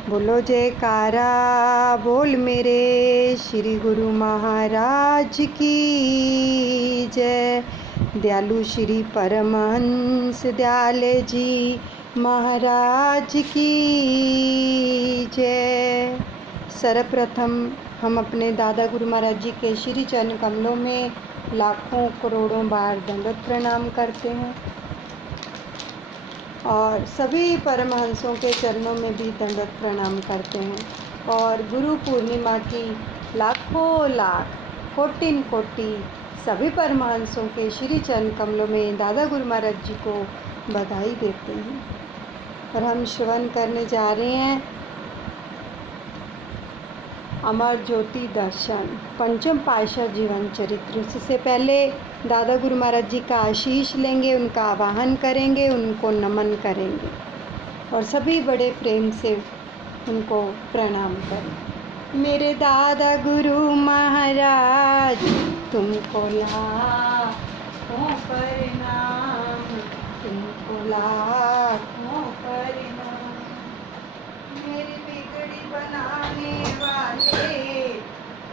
बोलो जयकारा बोल मेरे श्री गुरु महाराज की जय। दयालु श्री परमहंस दयाल जी महाराज की जय। सर्वप्रथम हम अपने दादा गुरु महाराज जी के श्री चरण कमलों में लाखों करोड़ों बार दंडवत प्रणाम करते हैं और सभी परमहंसों के चरणों में भी दंडवत प्रणाम करते हैं। और गुरु पूर्णिमा की लाखों लाख कोटिन कोटि सभी परमहंसों के श्री चरण कमलों में दादा गुरु महाराज जी को बधाई देते हैं। और हम श्रवण करने जा रहे हैं अमर ज्योति दर्शन पंचम पातशाह जीवन चरित्र। इससे पहले दादा गुरु महाराज जी का आशीष लेंगे, उनका आवाहन करेंगे, उनको नमन करेंगे और सभी बड़े प्रेम से उनको प्रणाम करें। मेरे दादा गुरु महाराज तुमको लाखों प्रणाम, तुमको लाखों प्रणाम। मेरी बिगड़ी बनाने वाले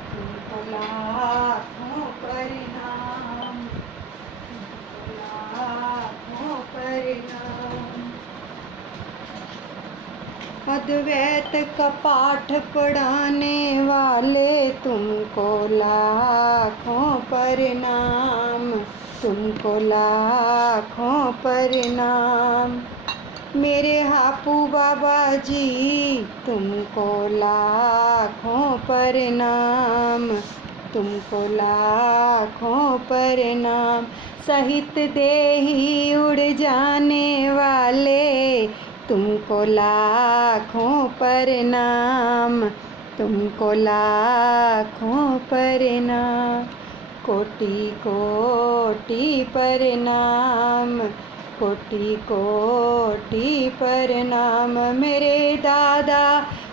तुमको लाखों प्रणाम, तुमको लाखों प्रणाम। अद्वैत का पाठ पढ़ाने वाले तुमको लाखों प्रणाम, तुमको लाखों प्रणाम। मेरे हापू बाबा जी तुमको लाखों प्रणाम, तुमको लाखों प्रणाम। सहित देही उड़ जाने वाले तुमको लाखों प्रणाम, तुमको लाखों प्रणाम। कोटि कोटि प्रणाम, कोटि कोटि प्रणाम। मेरे दादा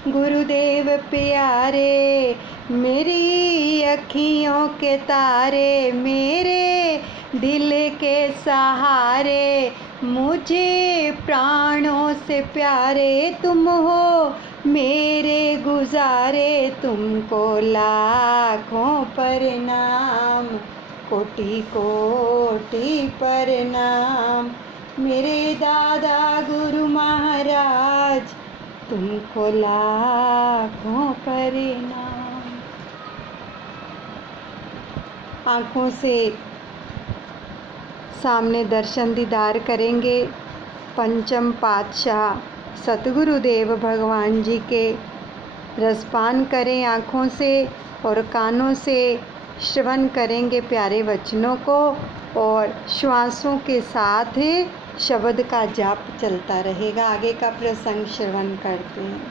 गुरुदेव प्यारे, मेरी अखियों के तारे, मेरे दिल के सहारे, मुझे प्राणों से प्यारे तुम हो मेरे गुजारे। तुमको लाखों प्रणाम, कोटि कोटि प्रणाम। मेरे दादा गुरु महाराज तुमको लाखों प्रणाम। आँखों से सामने दर्शन दीदार करेंगे पंचम पातशाह सतगुरुदेव भगवान जी के। रसपान करें आँखों से और कानों से श्रवण करेंगे प्यारे वचनों को और श्वासों के साथ शब्द का जाप चलता रहेगा। आगे का प्रसंग श्रवण करते हैं।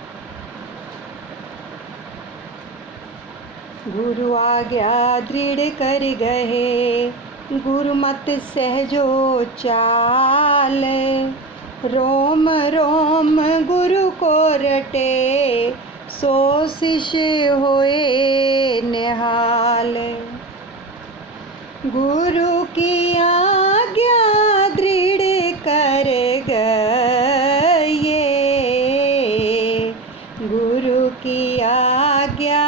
गुरु आज्ञा दृढ़ कर गए, गुरुमत सहजो चाल, रोम रोम गुरु को रटे, सो शिष्य होए निहाल। गुरु की आज्ञा दृढ़ कर गए, गुरु की आज्ञा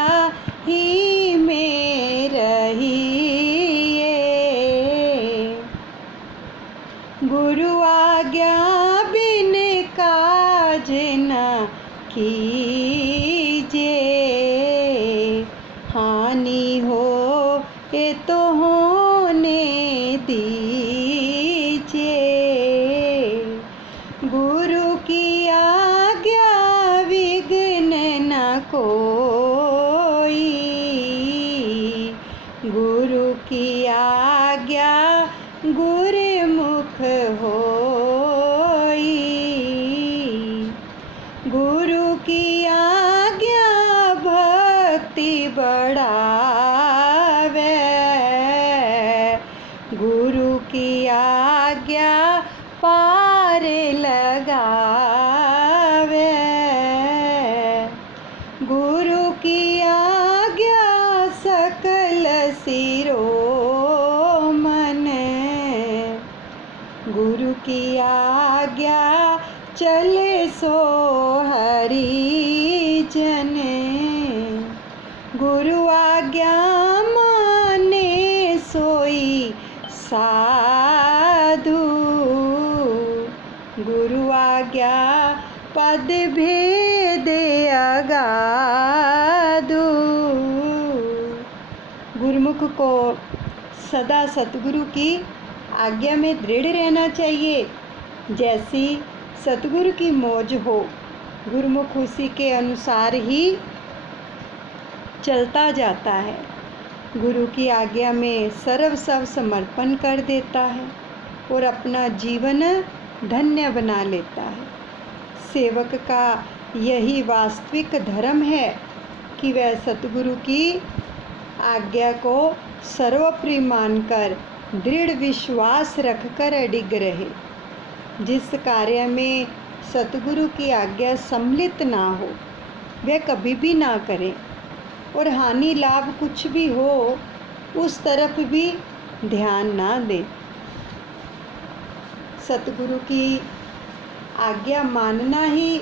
ही में रहिए। गुरु आज्ञा बिन काज न कीजिए, हानि हो ये तो होने दीजिए। गुरु की आज्ञा विघ्न न कोई, गुरु की आज्ञा गुरुमुख होई। गुरु की आज्ञा भक्ति बढ़ावे, गुरु की आज्ञा पार लगावे। गुरु की आज्ञा सकल सिरोमन, गुरु की आज्ञा चले सो हरि आदि भेद अगाधु। गुरुमुख को सदा सतगुरु की आज्ञा में दृढ़ रहना चाहिए। जैसी सतगुरु की मौज हो, गुरुमुख उसी के अनुसार ही चलता जाता है। गुरु की आज्ञा में सर्व समर्पण कर देता है और अपना जीवन धन्य बना लेता है। सेवक का यही वास्तविक धर्म है कि वह सतगुरु की आज्ञा को सर्वोपरि मानकर दृढ़ विश्वास रखकर अडिग रहे। जिस कार्य में सतगुरु की आज्ञा सम्मिलित ना हो, वह कभी भी ना करें, और हानि लाभ कुछ भी हो उस तरफ भी ध्यान ना दें। सतगुरु की आज्ञा मानना ही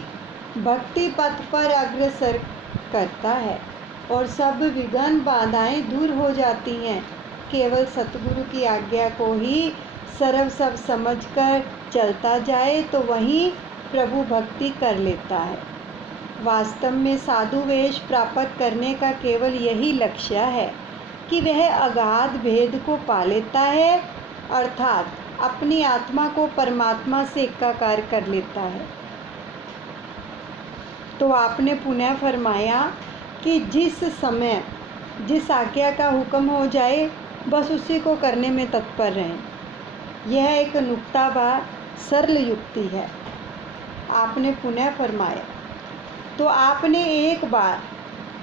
भक्ति पथ पर अग्रसर करता है और सब विघ्न बाधाएं दूर हो जाती हैं। केवल सतगुरु की आज्ञा को ही सब समझकर चलता जाए तो वहीं प्रभु भक्ति कर लेता है। वास्तव में साधु वेश प्राप्त करने का केवल यही लक्ष्य है कि वह अगाध भेद को पा लेता है, अर्थात अपनी आत्मा को परमात्मा से एकाकार कर लेता है। तो आपने पुनः फरमाया कि जिस समय जिस आज्ञा का हुक्म हो जाए बस उसी को करने में तत्पर रहें। यह एक नुक्ताबा सरल युक्ति है। आपने पुनः फरमाया तो आपने एक बार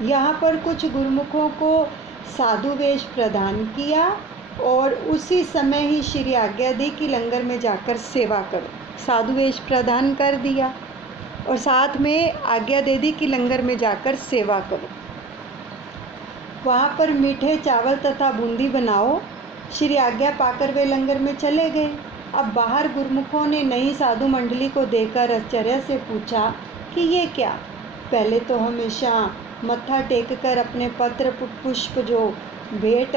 यहाँ पर कुछ गुरुमुखों को साधु वेश प्रदान किया और उसी समय ही श्री आज्ञा दी कि लंगर में जाकर सेवा करो। साधु वेश प्रदान कर दिया और साथ में आज्ञा दे दी कि लंगर में जाकर सेवा करो। वहाँ पर मीठे चावल तथा बूंदी बनाओ। श्री आज्ञा पाकर वे लंगर में चले गए। अब बाहर गुरुमुखों ने नई साधु मंडली को देखकर आश्चर्य से पूछा कि ये क्या। पहले तो हमेशा मत्था टेक कर अपने पत्र पुष्प जो भेंट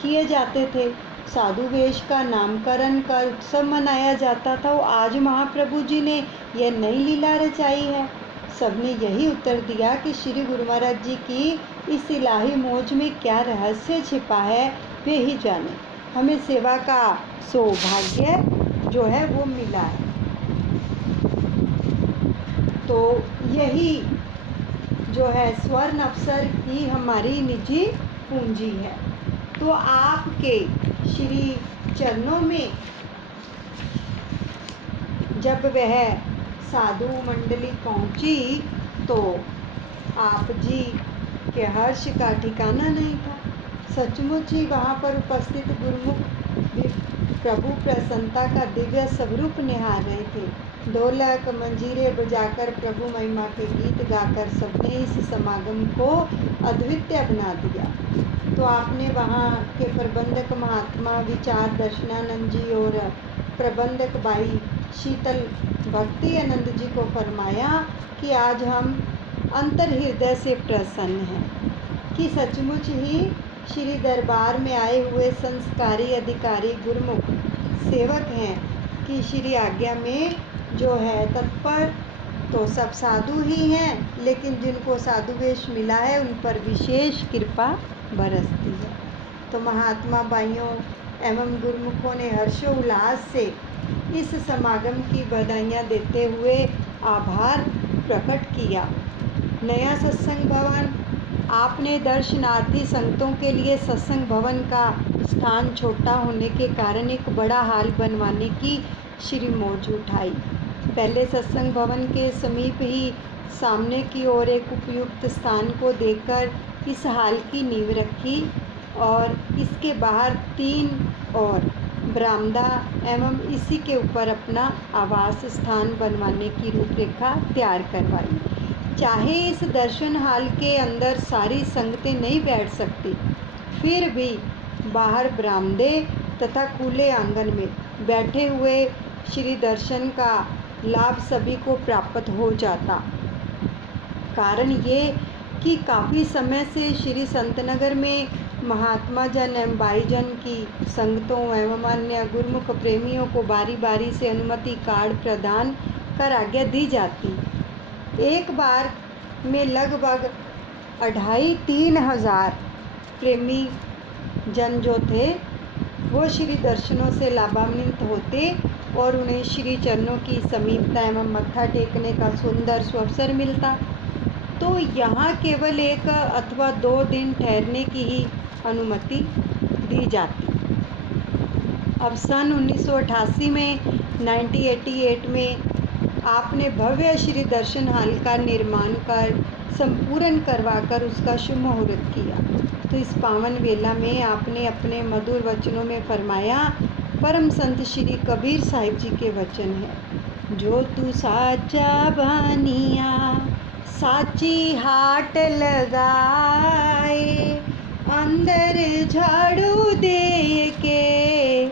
किए जाते थे, साधु वेश का नामकरण कर उत्सव मनाया जाता था, वो आज महाप्रभु जी ने यह नई लीला रचाई है। सबने यही उत्तर दिया कि श्री गुरु महाराज जी की इस इलाही मौज में क्या रहस्य छिपा है वे ही जाने। हमें सेवा का सौभाग्य जो है वो मिला है। तो यही जो है स्वर्ण अवसर की हमारी निजी पूंजी है। तो आपके श्री चरणों में जब वह साधु मंडली पहुंची तो आप जी के हर्ष का ठिकाना नहीं था। सचमुच ही वहाँ पर उपस्थित गुरुमुख भी प्रभु प्रसन्नता का दिव्य स्वरूप निहार रहे थे। ढोलक मंजीरे बजाकर प्रभु महिमा के गीत गाकर सबने इस समागम को अद्वितीय बना दिया। तो आपने वहाँ के प्रबंधक महात्मा विचार दर्शनानंद जी और प्रबंधक बाई शीतल भक्ति आनंद जी को फरमाया कि आज हम अंतर हृदय से प्रसन्न हैं कि सचमुच ही श्री दरबार में आए हुए संस्कारी अधिकारी गुरुमुख सेवक हैं कि श्री आज्ञा में जो है तत्पर। तो सब साधु ही हैं, लेकिन जिनको साधु वेश मिला है उन पर विशेष कृपा बरसती है। तो महात्मा भाइयों एवं गुरुमुखों ने हर्षोल्लास से इस समागम की बधाइयाँ देते हुए आभार प्रकट किया। नया सत्संग भवन, आपने दर्शनार्थी संगतों के लिए सत्संग भवन का स्थान छोटा होने के कारण एक बड़ा हाल बनवाने की श्री मौज उठाई। पहले सत्संग भवन के समीप ही सामने की ओर एक उपयुक्त स्थान को देखकर इस हाल की नींव रखी और इसके बाहर 3 और बरामदा एवं इसी के ऊपर अपना आवास स्थान बनवाने की रूपरेखा तैयार करवाई। चाहे इस दर्शन हाल के अंदर सारी संगतें नहीं बैठ सकती, फिर भी बाहर बरामदे तथा खुले आंगन में बैठे हुए श्री दर्शन का लाभ सभी को प्राप्त हो जाता। कारण ये कि काफ़ी समय से श्री संतनगर में महात्मा जन एवं भाईजन की संगतों एवं अन्य गुरुमुख प्रेमियों को बारी बारी से अनुमति कार्ड प्रदान कर आज्ञा दी जाती, एक बार में लगभग 2,500-3,000 प्रेमी जन जो थे वो श्री दर्शनों से लाभान्वित होते और उन्हें श्री चरणों की समीपता एवं मत्था टेकने का सुंदर सुअवसर मिलता। तो यहाँ केवल 1 अथवा 2 दिन ठहरने की ही अनुमति दी जाती। अब सन 1988 में 1988 में आपने भव्य श्री दर्शन हॉल का निर्माण कर संपूर्ण करवाकर उसका शुभ मुहूर्त किया। तो इस पावन वेला में आपने अपने मधुर वचनों में फरमाया, परम संत श्री कबीर साहिब जी के वचन है, जो तू साचा बानिया साची हाट लगाए, अंदर झाड़ू दे के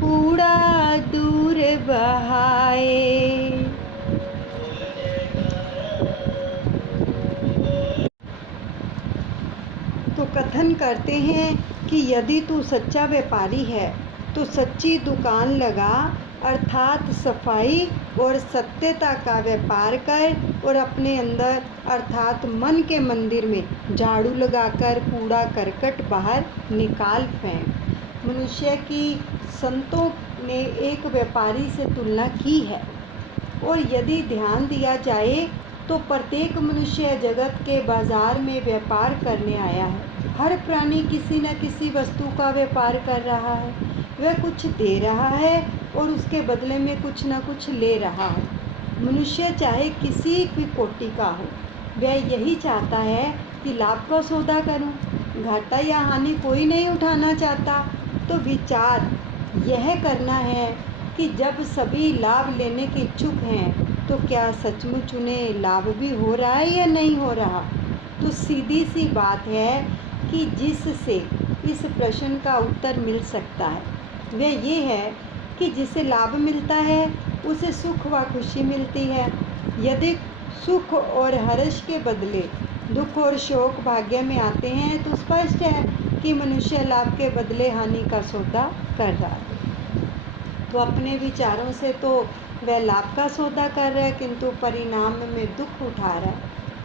कूड़ा दूर बहाए। तो कथन करते हैं कि यदि तू सच्चा व्यापारी है तो सच्ची दुकान लगा, अर्थात सफाई और सत्यता का व्यापार कर और अपने अंदर अर्थात मन के मंदिर में झाड़ू लगाकर कूड़ा करकट बाहर निकाल फेंक। मनुष्य की संतों ने एक व्यापारी से तुलना की है और यदि ध्यान दिया जाए तो प्रत्येक मनुष्य जगत के बाजार में व्यापार करने आया है। हर प्राणी किसी न किसी वस्तु का व्यापार कर रहा है, वह कुछ दे रहा है और उसके बदले में कुछ न कुछ ले रहा है। मनुष्य चाहे किसी भी कोटि का हो, वह यही चाहता है कि लाभ का सौदा करूं, घाटा या हानि कोई नहीं उठाना चाहता। तो विचार यह करना है कि जब सभी लाभ लेने के इच्छुक हैं तो क्या सचमुच उन्हें लाभ भी हो रहा है या नहीं हो रहा। तो सीधी सी बात है कि जिससे इस प्रश्न का उत्तर मिल सकता है वह ये है कि जिसे लाभ मिलता है उसे सुख व खुशी मिलती है। यदि सुख और हर्ष के बदले दुख और शोक भाग्य में आते हैं तो स्पष्ट है कि मनुष्य लाभ के बदले हानि का सौदा कर रहा है। तो अपने विचारों से तो वह लाभ का सौदा कर रहा है किंतु परिणाम में दुख उठा रहा है,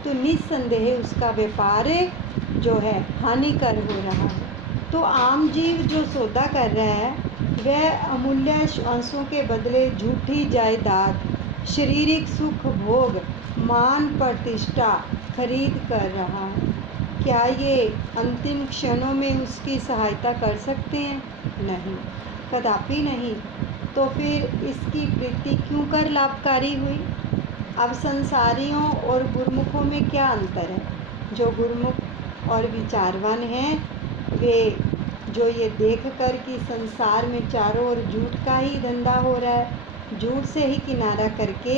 तो निस्संदेह उसका व्यापार जो है हानिकर हो रहा है। तो आम जीव जो सौदा कर रहा है वह अमूल्य अंशों के बदले झूठी जायदाद, शारीरिक सुख भोग, मान प्रतिष्ठा खरीद कर रहा है। क्या ये अंतिम क्षणों में उसकी सहायता कर सकते हैं? नहीं, कदापि नहीं। तो फिर इसकी वृत्ति क्यों कर लाभकारी हुई? अब संसारियों और गुरुमुखों में क्या अंतर है? जो गुरुमुख और विचारवान हैं वे जो ये देख कर कि संसार में चारों ओर झूठ का ही धंधा हो रहा है, झूठ से ही किनारा करके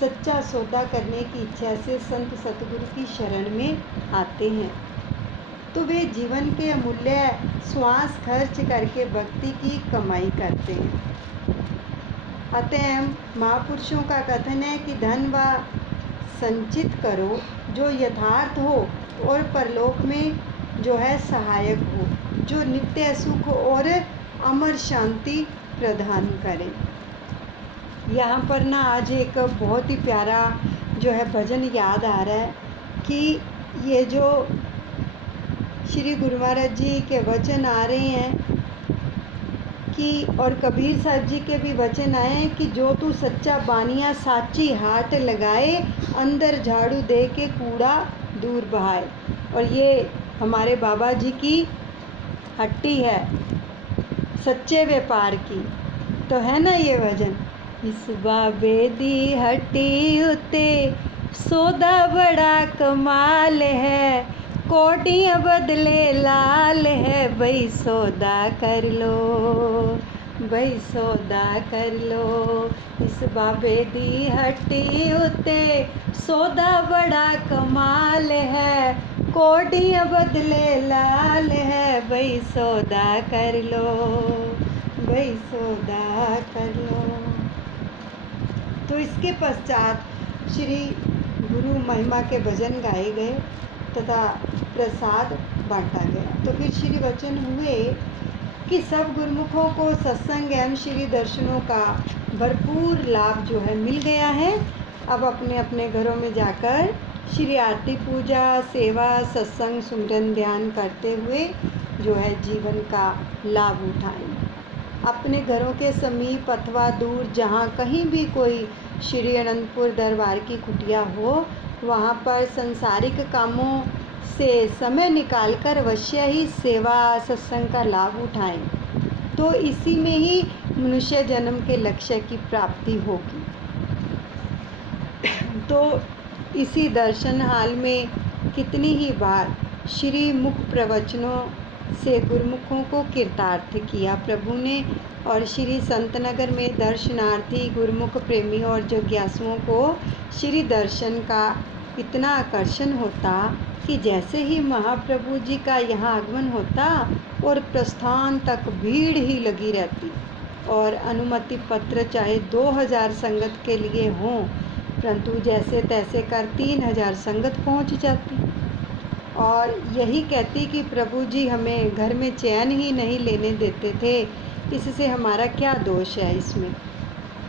सच्चा सौदा करने की इच्छा से संत सतगुरु की शरण में आते हैं, तो वे जीवन के अमूल्य श्वास खर्च करके भक्ति की कमाई करते हैं। अतः महापुरुषों का कथन है कि धन व संचित करो जो यथार्थ हो और परलोक में जो है सहायक हो, जो नित्य सुख और अमर शांति प्रदान करे। यहाँ पर ना आज एक बहुत ही प्यारा जो है भजन याद आ रहा है कि ये जो श्री गुरु महाराज जी के वचन आ रहे हैं कि और कबीर साहब जी के भी वचन आए हैं कि जो तू सच्चा बानिया साची हाट लगाए, अंदर झाड़ू दे के कूड़ा दूर बहाए। और ये हमारे बाबा जी की हट्टी है सच्चे व्यापार की, तो है ना ये भजन। इस बाबे दी हट्टी उते सौदा बड़ा कमाल है, कोटियाँ बदले लाल है, भाई सौदा कर लो, भाई सौदा कर लो। इस बाबे दी हट्टी उते सौदा बड़ा कमाल है, कोटियाँ बदले लाल है, भाई सौदा कर लो, भाई सौदा कर लो। तो इसके पश्चात श्री गुरु महिमा के भजन गाए गए तथा प्रसाद बांटा गया। तो फिर श्री वचन हुए कि सब गुरुमुखों को सत्संग एवं श्री दर्शनों का भरपूर लाभ जो है मिल गया है। अब अपने अपने घरों में जाकर श्री आरती पूजा, सेवा, सत्संग, सुमिरन, ध्यान करते हुए जो है जीवन का लाभ उठाएं। अपने घरों के समीप अथवा दूर जहाँ कहीं भी कोई श्री अनंतपुर दरबार की कुटिया हो, वहाँ पर संसारिक कामों से समय निकालकर अवश्य ही सेवा, सत्संग का लाभ उठाएं। तो इसी में ही मनुष्य जन्म के लक्ष्य की प्राप्ति होगी। तो इसी दर्शन हाल में कितनी ही बार श्री मुख प्रवचनों से गुरुमुखों को कृतार्थ किया प्रभु ने, और श्री संतनगर में दर्शनार्थी गुरुमुख प्रेमियों और जिज्ञासुओं को श्री दर्शन का इतना आकर्षण होता कि जैसे ही महाप्रभु जी का यहाँ आगमन होता और प्रस्थान तक भीड़ ही लगी रहती, और अनुमति पत्र चाहे 2000 संगत के लिए हों, परंतु जैसे तैसे कर 3000 संगत पहुँच जाती और यही कहती कि प्रभु जी हमें घर में चैन ही नहीं लेने देते थे, इससे हमारा क्या दोष है इसमें।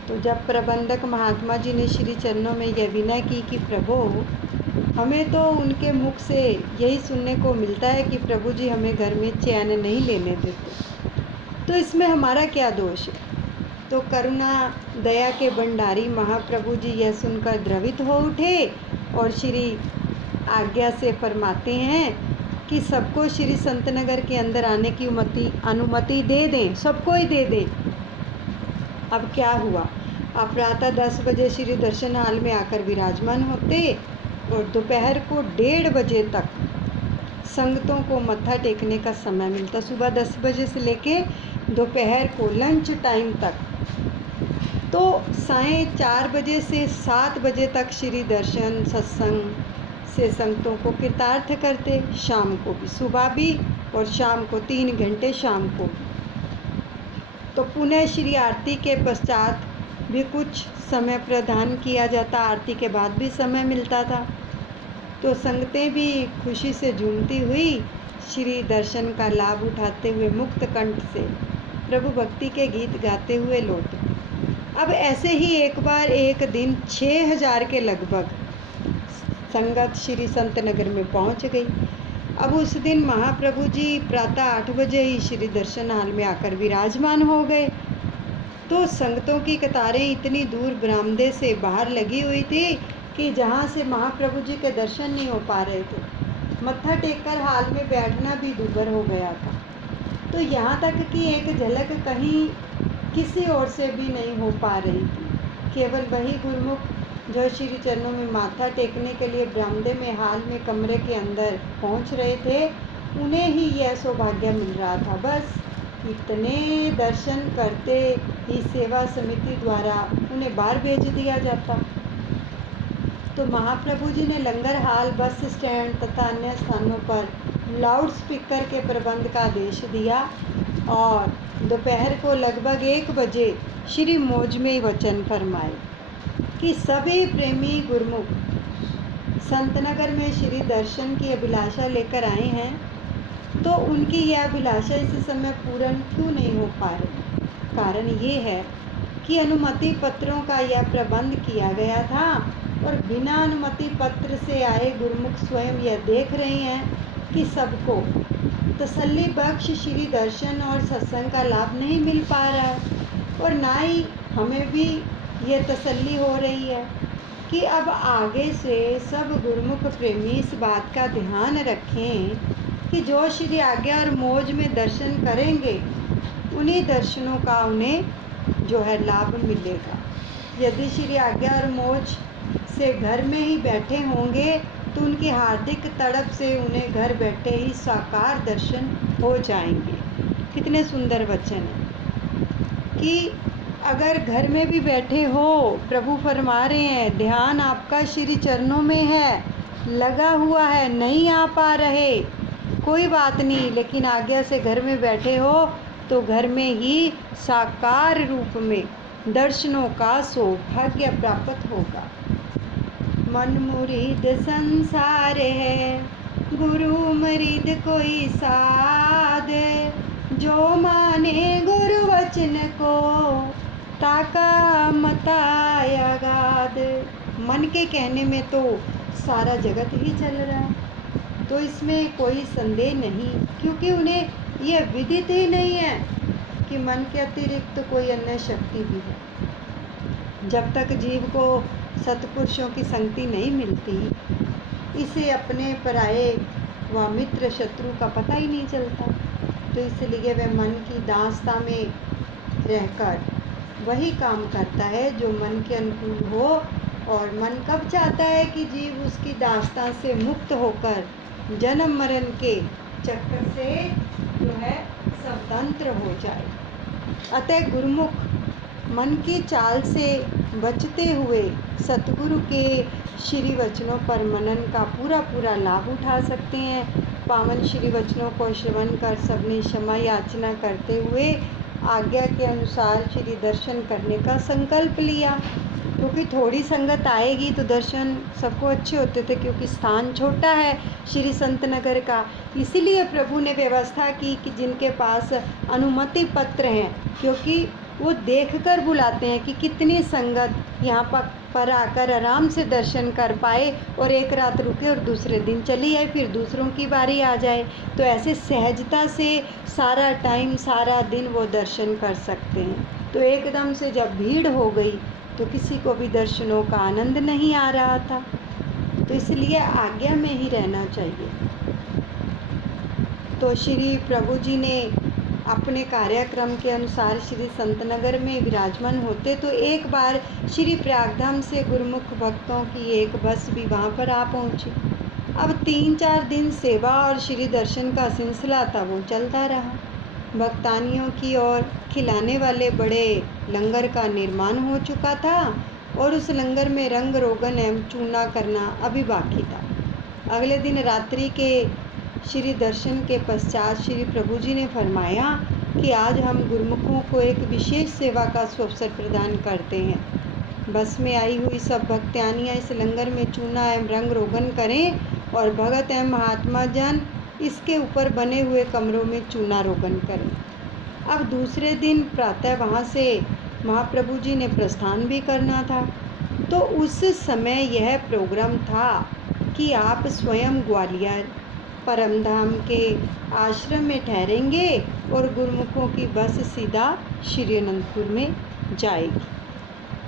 तो जब प्रबंधक महात्मा जी ने श्री चरणों में यह विनय की कि प्रभु, हमें तो उनके मुख से यही सुनने को मिलता है कि प्रभु जी हमें घर में चैन नहीं लेने देते, तो इसमें हमारा क्या दोष है। तो करुणा दया के भंडारी महाप्रभु जी यह सुनकर द्रवित हो उठे और श्री आज्ञा से फरमाते हैं कि सबको श्री संतनगर के अंदर आने की अनुमति दे दें, सबको ही दे दें। अब क्या हुआ, अब प्रातः 10 बजे श्री दर्शन हाल में आकर विराजमान होते और दोपहर को 1:30 बजे तक संगतों को मत्था टेकने का समय मिलता। सुबह 10 बजे से लेके दोपहर को लंच टाइम तक। तो साढ़े 4 बजे से 7 बजे तक श्री दर्शन सत्संग से संगतों को कृतार्थ करते, शाम को भी, सुबह भी और शाम को 3 घंटे शाम को भी। तो पुनः श्री आरती के पश्चात भी कुछ समय प्रदान किया जाता, आरती के बाद भी समय मिलता था। तो संगतें भी खुशी से झूमती हुई श्री दर्शन का लाभ उठाते हुए मुक्त कंठ से प्रभु भक्ति के गीत गाते हुए लौटते। अब ऐसे ही एक बार एक दिन 6000 के लगभग संगत श्री संतनगर में पहुंच गई। अब उस दिन महाप्रभु जी प्रातः 8 बजे ही श्री दर्शन हाल में आकर विराजमान हो गए। तो संगतों की कतारें इतनी दूर बरामदे से बाहर लगी हुई थी कि जहाँ से महाप्रभु जी के दर्शन नहीं हो पा रहे थे। मत्था टेककर हाल में बैठना भी दूभर हो गया था। तो यहाँ तक कि एक झलक कहीं किसी और से भी नहीं हो पा रही थी। केवल वही गुरुमुख जो श्री चरणों में माथा टेकने के लिए बरामदे में हाल में कमरे के अंदर पहुँच रहे थे, उन्हें ही यह सौभाग्य मिल रहा था। बस इतने दर्शन करते ही सेवा समिति द्वारा उन्हें बाहर भेज दिया जाता। तो महाप्रभु जी ने लंगर हाल, बस स्टैंड तथा अन्य स्थानों पर लाउड स्पीकर के प्रबंध का आदेश दिया और दोपहर को लगभग 1 बजे श्री मौज में वचन फरमाए कि सभी प्रेमी गुरुमुख संतनगर में श्री दर्शन की अभिलाषा लेकर आए हैं, तो उनकी यह अभिलाषा इस समय पूर्ण क्यों नहीं हो पा रही। कारण ये है कि अनुमति पत्रों का यह प्रबंध किया गया था और बिना अनुमति पत्र से आए गुरुमुख स्वयं यह देख रहे हैं कि सबको तसल्ली बख्श श्री दर्शन और सत्संग का लाभ नहीं मिल पा रहा है, और ना ही हमें भी यह तसल्ली हो रही है कि अब आगे से सब गुरुमुख प्रेमी इस बात का ध्यान रखें कि जो श्री आज्ञा और मौज में दर्शन करेंगे उन्हीं दर्शनों का उन्हें जो है लाभ मिलेगा। यदि श्री आज्ञा और मौज से घर में ही बैठे होंगे तो उनकी हार्दिक तड़प से उन्हें घर बैठे ही साकार दर्शन हो जाएंगे। कितने सुंदर वचन है कि अगर घर में भी बैठे हो, प्रभु फरमा रहे हैं ध्यान आपका श्री चरणों में है, लगा हुआ है, नहीं आ पा रहे, कोई बात नहीं, लेकिन आज्ञा से घर में बैठे हो तो घर में ही साकार रूप में दर्शनों का सौभाग्य प्राप्त होगा। मन मुरीद संसार है, गुरु मरीद कोई साध, जो माने गुरु वचन को ताका मताया गाद। मन के कहने में तो सारा जगत ही चल रहा है। तो इसमें कोई संदेह नहीं, क्योंकि उन्हें यह विदित ही नहीं है कि मन के अतिरिक्त तो कोई अन्य शक्ति भी है। जब तक जीव को सत्पुरुषों की संगति नहीं मिलती, इसे अपने पराये व मित्र शत्रु का पता ही नहीं चलता। तो इसलिए वह मन की दास्ता में रहकर वही काम करता है जो मन के अनुकूल हो। और मन कब चाहता है कि जीव उसकी दास्तां से मुक्त होकर जन्म मरण के चक्कर से जो है स्वतंत्र हो जाए। अतः गुरुमुख मन की चाल से बचते हुए सतगुरु के श्री वचनों पर मनन का पूरा लाभ उठा सकते हैं। पावन श्री वचनों को श्रवण कर सबने क्षमा याचना करते हुए आज्ञा के अनुसार श्री दर्शन करने का संकल्प लिया। क्योंकि थोड़ी संगत आएगी तो दर्शन सबको अच्छे होते थे, क्योंकि स्थान छोटा है श्री संत नगर का। इसीलिए प्रभु ने व्यवस्था की कि जिनके पास अनुमति पत्र हैं, क्योंकि वो देखकर बुलाते हैं कि कितनी संगत यहाँ पर आकर आराम से दर्शन कर पाए और एक रात रुके और दूसरे दिन चली आए, फिर दूसरों की बारी आ जाए। तो ऐसे सहजता से सारा टाइम सारा दिन वो दर्शन कर सकते हैं। तो एकदम से जब भीड़ हो गई तो किसी को भी दर्शनों का आनंद नहीं आ रहा था। तो इसलिए आज्ञा में ही रहना चाहिए। तो श्री प्रभु जी ने अपने कार्यक्रम के अनुसार श्री संतनगर में विराजमान होते तो एक बार श्री प्रयागधाम से गुरुमुख भक्तों की एक बस भी वहाँ पर आ पहुँची। अब 3-4 दिन सेवा और श्री दर्शन का सिलसिला था वो चलता रहा। भक्तानियों की और खिलाने वाले बड़े लंगर का निर्माण हो चुका था और उस लंगर में रंग रोगन एवं चूना करना अभी बाकी था। अगले दिन रात्रि के श्री दर्शन के पश्चात श्री प्रभु जी ने फरमाया कि आज हम गुरुमुखों को एक विशेष सेवा का अवसर प्रदान करते हैं। बस में आई हुई सब भक्तानियाँ इस लंगर में चूना एवं रंग रोगन करें और भगत एवं महात्मा जन इसके ऊपर बने हुए कमरों में चूना रोगन करें। अब दूसरे दिन प्रातः वहाँ से महाप्रभु जी ने प्रस्थान भी करना था। तो उस समय यह प्रोग्राम था कि आप स्वयं ग्वालियर परमधाम के आश्रम में ठहरेंगे और गुरुमुखों की बस सीधा श्री अनंतपुर में जाएगी।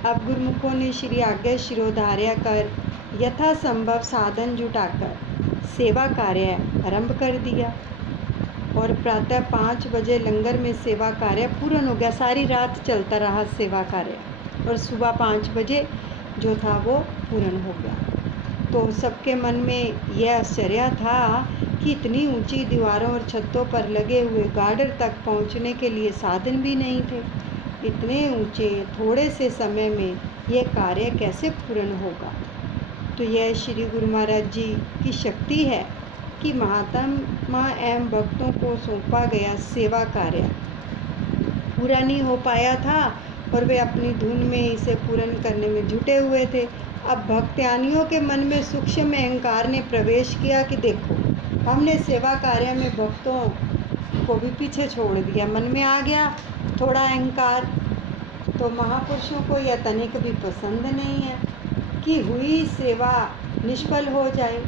अब गुरुमुखों ने श्री आज्ञा शिरोधार्य कर यथासंभव साधन जुटाकर सेवा कार्य आरंभ कर दिया और प्रातः 5 बजे लंगर में सेवा कार्य पूर्ण हो गया। सारी रात चलता रहा सेवा कार्य और सुबह 5 बजे जो था वो पूर्ण हो गया। तो सबके मन में यह आश्चर्य था कि इतनी ऊंची दीवारों और छतों पर लगे हुए गार्डर तक पहुंचने के लिए साधन भी नहीं थे। इतने ऊंचे थोड़े से समय में यह कार्य कैसे पूर्ण होगा। तो यह श्री गुरु महाराज जी की शक्ति है कि महात्मा एवं भक्तों को सौंपा गया सेवा कार्य पूरा नहीं हो पाया था और वे अपनी धुन में इसे पूर्ण करने में जुटे हुए थे। अब भक्तानियों के मन में सूक्ष्म अहंकार ने प्रवेश किया कि देखो, हमने सेवा कार्य में भक्तों को भी पीछे छोड़ दिया। मन में आ गया थोड़ा अहंकार। तो महापुरुषों को यह तनिक भी पसंद नहीं है कि हुई सेवा निष्फल हो जाए।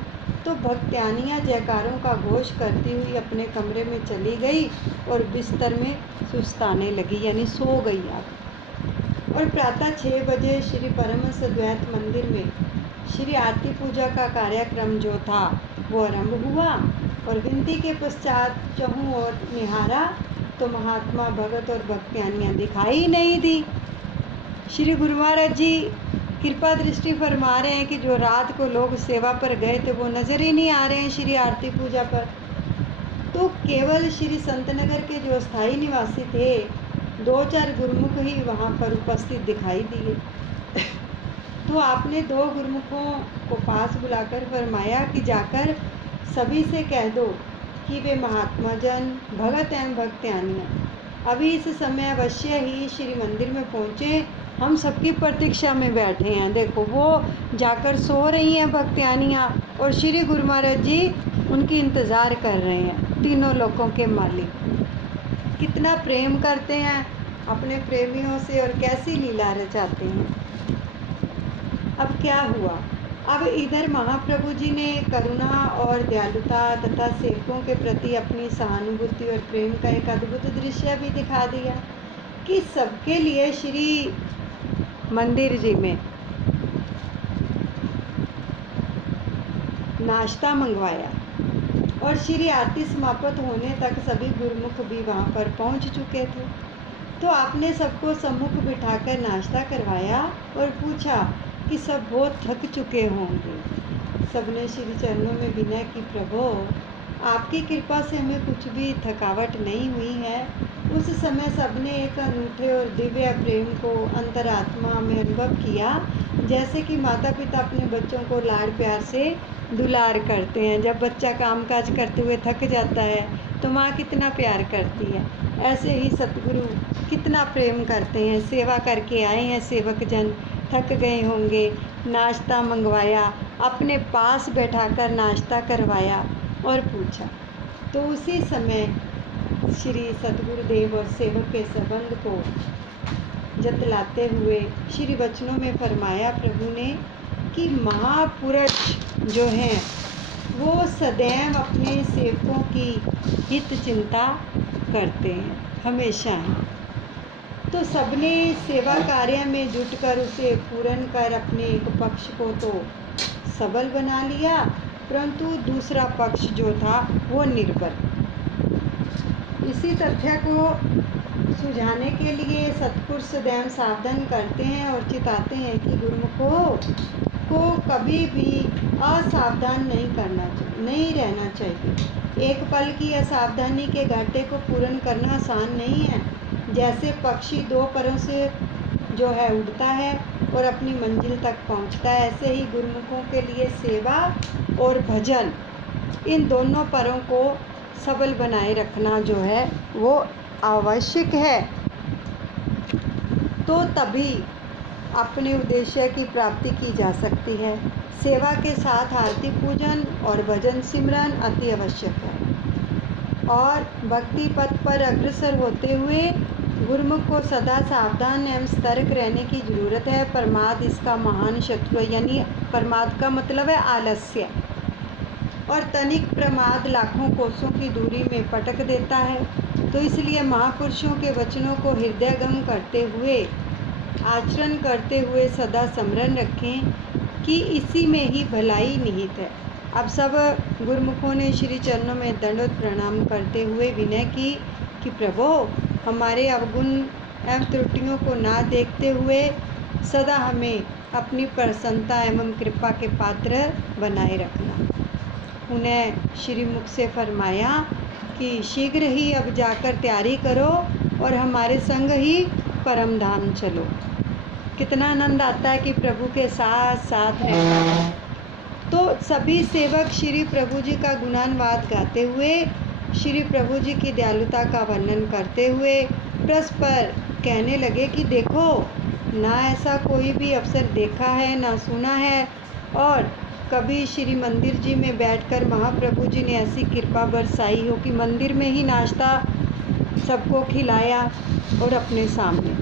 तो भक्तानियाँ जयकारों का घोष करती हुई अपने कमरे में चली गई और बिस्तर में सुस्ताने लगी, यानी सो गई। और प्रातः 6 बजे श्री परमहंस द्वैत मंदिर में श्री आरती पूजा का कार्यक्रम जो था वो आरंभ हुआ और विनती के पश्चात चहूँ और निहारा तो महात्मा भगत और भक्तानियाँ दिखाई नहीं दी। श्री गुरु महाराज जी कृपा दृष्टि फरमा रहे हैं कि जो रात को लोग सेवा पर गए थे वो नज़र ही नहीं आ रहे हैं श्री आरती पूजा पर। तो केवल श्री संतनगर के जो स्थायी निवासी थे 2-4 गुरुमुख ही वहाँ पर उपस्थित दिखाई दिए। तो आपने 2 गुरुमुखों को पास बुलाकर फरमाया कि जाकर सभी से कह दो कि वे महात्मा जन भगत एवं भक्तानियाँ अभी इस समय अवश्य ही श्री मंदिर में पहुँचे। हम सबकी प्रतीक्षा में बैठे हैं। देखो वो जाकर सो रही हैं भक्तानियाँ और श्री गुरु महाराज जी उनकी इंतज़ार कर रहे हैं। तीनों लोगों के मालिक कितना प्रेम करते हैं अपने प्रेमियों से और कैसी लीला रचाते हैं। अब क्या हुआ? अब इधर महाप्रभु जी ने करुणा और दयालुता तथा सेवकों के प्रति अपनी सहानुभूति और प्रेम का एक अद्भुत दृश्य भी दिखा दिया कि सबके लिए श्री मंदिर जी में नाश्ता मंगवाया और श्री आरती समाप्त होने तक सभी गुरुमुख भी वहाँ पर पहुँच चुके थे। तो आपने सबको सम्मुख बिठाकर नाश्ता करवाया और पूछा कि सब बहुत थक चुके होंगे। सबने श्री चरणों में विनय की, प्रभु आपकी कृपा से हमें कुछ भी थकावट नहीं हुई है। उस समय सबने एक अनूठे और दिव्य प्रेम को अंतरात्मा में अनुभव किया, जैसे कि माता पिता अपने बच्चों को लाड प्यार से दुलार करते हैं। जब बच्चा कामकाज करते हुए थक जाता है तो माँ कितना प्यार करती है, ऐसे ही सतगुरु कितना प्रेम करते हैं। सेवा करके आए हैं सेवक जन, थक गए होंगे, नाश्ता मंगवाया, अपने पास बैठाकर नाश्ता करवाया और पूछा। तो उसी समय श्री सतगुरुदेव और सेवक के संबंध को जतलाते हुए श्री वचनों में फरमाया प्रभु ने कि महापुरुष जो हैं वो सदैव अपने सेवकों की हित चिंता करते हैं, हमेशा हैं। तो सबने सेवा कार्य में जुटकर उसे पूर्ण कर अपने एक पक्ष को तो सबल बना लिया, परंतु दूसरा पक्ष जो था वो निर्बल। इसी तथ्य को सुझाने के लिए सतपुरुष सदैव सावधान करते हैं और चिताते हैं कि गुरुमुखों को कभी भी असावधान नहीं रहना चाहिए। एक पल की असावधानी के घाटे को पूर्ण करना आसान नहीं है। जैसे पक्षी दो परों से जो है उड़ता है और अपनी मंजिल तक पहुंचता है, ऐसे ही गुरुमुखों के लिए सेवा और भजन, इन दोनों परों को सबल बनाए रखना जो है वो आवश्यक है। तो तभी अपने उद्देश्य की प्राप्ति की जा सकती है। सेवा के साथ आरती पूजन और भजन सिमरन अति आवश्यक है। और भक्ति पथ पर अग्रसर होते हुए गुरुमुख को सदा सावधान एवं सतर्क रहने की जरूरत है। प्रमाद इसका महान शत्रु है, यानी प्रमाद का मतलब है आलस्य, और तनिक प्रमाद लाखों कोसों की दूरी में पटक देता है। तो इसलिए महापुरुषों के वचनों को हृदयगम करते हुए, आचरण करते हुए सदा स्मरण रखें कि इसी में ही भलाई निहित है। अब सब गुरुमुखों ने श्री चरणों में दंडवत प्रणाम करते हुए विनय की कि प्रभु हमारे अवगुण एवं त्रुटियों को ना देखते हुए सदा हमें अपनी प्रसन्नता एवं कृपा के पात्र बनाए रखना। उन्हें श्रीमुख से फरमाया कि शीघ्र ही अब जाकर तैयारी करो और हमारे संग ही परम धाम चलो। कितना आनंद आता है कि प्रभु के साथ साथ रहना। तो सभी सेवक श्री प्रभु जी का गुणानुवाद गाते हुए, श्री प्रभु जी की दयालुता का वर्णन करते हुए परस्पर कहने लगे कि देखो, ना ऐसा कोई भी अवसर देखा है ना सुना है, और कभी श्री मंदिर जी में बैठकर महाप्रभु जी ने ऐसी कृपा बरसाई हो कि मंदिर में ही नाश्ता सबको खिलाया और अपने सामने।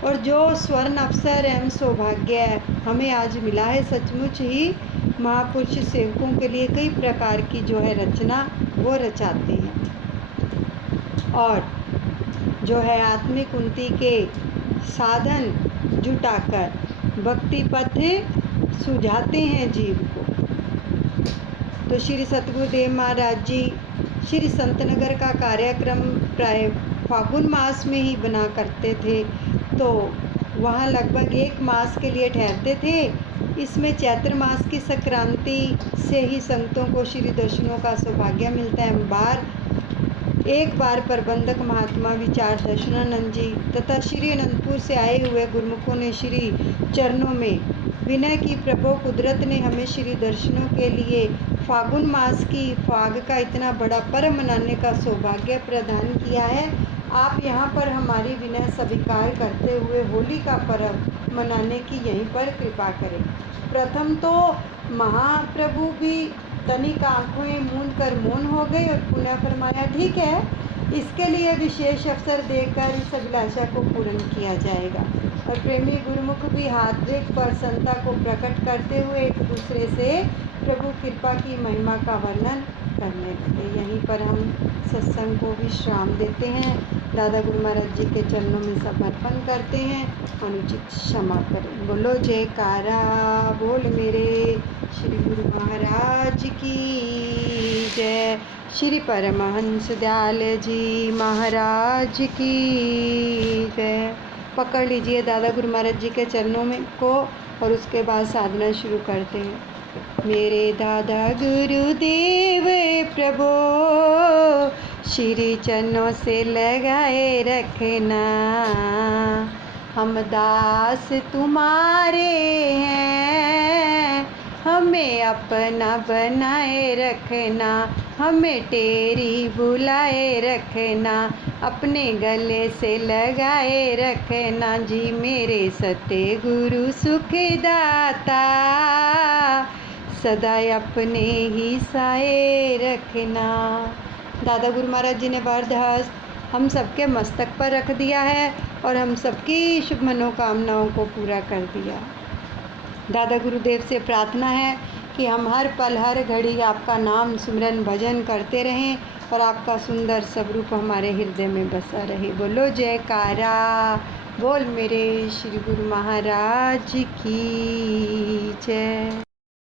और जो स्वर्ण अवसर एवं सौभाग्य हमें आज मिला है, सचमुच ही महापुरुष सेवकों के लिए कई प्रकार की जो है रचना वो रचाते हैं और जो है आत्मिक उन्नति के साधन जुटाकर भक्ति पथ सुझाते हैं जीव को। तो श्री सतगुरुदेव महाराज जी श्री संतनगर का कार्यक्रम प्राय फागुन मास में ही बना करते थे, तो वहाँ लगभग 1 मास के लिए ठहरते थे। इसमें चैत्र मास की संक्रांति से ही संतों को श्री दर्शनों का सौभाग्य मिलता है। एक बार प्रबंधक महात्मा विचार दर्शनानंद जी तथा श्री अनंतपुर से आए हुए गुरुमुखों ने श्री चरणों में विनय की, प्रभु कुदरत ने हमें श्री दर्शनों के लिए फागुन मास की फाग का इतना बड़ा पर्व मनाने का सौभाग्य प्रदान किया है। आप यहाँ पर हमारी विनय स्वीकार करते हुए होली का पर्व मनाने की यहीं पर कृपा करें। प्रथम तो महाप्रभु भी तनिक आँखें मूंद कर मौन हो गए और पुनः फरमाया, ठीक है, इसके लिए विशेष अवसर देकर इस अभिलाषा को पूर्ण किया जाएगा। और प्रेमी गुरुमुख भी हार्दिक प्रसन्नता को प्रकट करते हुए एक दूसरे से प्रभु कृपा की महिमा का वर्णन करने लगे। यहीं पर हम सत्संग को विश्राम देते हैं, दादा गुरु महाराज जी के चरणों में समर्पण करते हैं, अनुचित क्षमा करें। बोलो जयकारा बोल मेरे श्री गुरु महाराज की जय। श्री परमहंस दयाल जी महाराज की जय। पकड़ लीजिए दादा गुरु महाराज जी के चरणों में को और उसके बाद साधना शुरू करते हैं। मेरे दादा गुरुदेव प्रभु श्री चरणों से लगाए रखना, हम दास तुम्हारे हैं, हमें अपना बनाए रखना, हमें तेरी बुलाए रखना, अपने गले से लगाए रखना जी मेरे सत्य गुरु सुखदाता, सदा अपने ही साए रखना। दादा गुरु महाराज जी ने वरद हस्त हम सबके मस्तक पर रख दिया है और हम सबकी शुभ मनोकामनाओं को पूरा कर दिया। दादा गुरुदेव से प्रार्थना है कि हम हर पल हर घड़ी आपका नाम सिमरन भजन करते रहें और आपका सुंदर स्वरूप हमारे हृदय में बसा रहे। बोलो जयकारा बोल मेरे श्री गुरु महाराज की जय।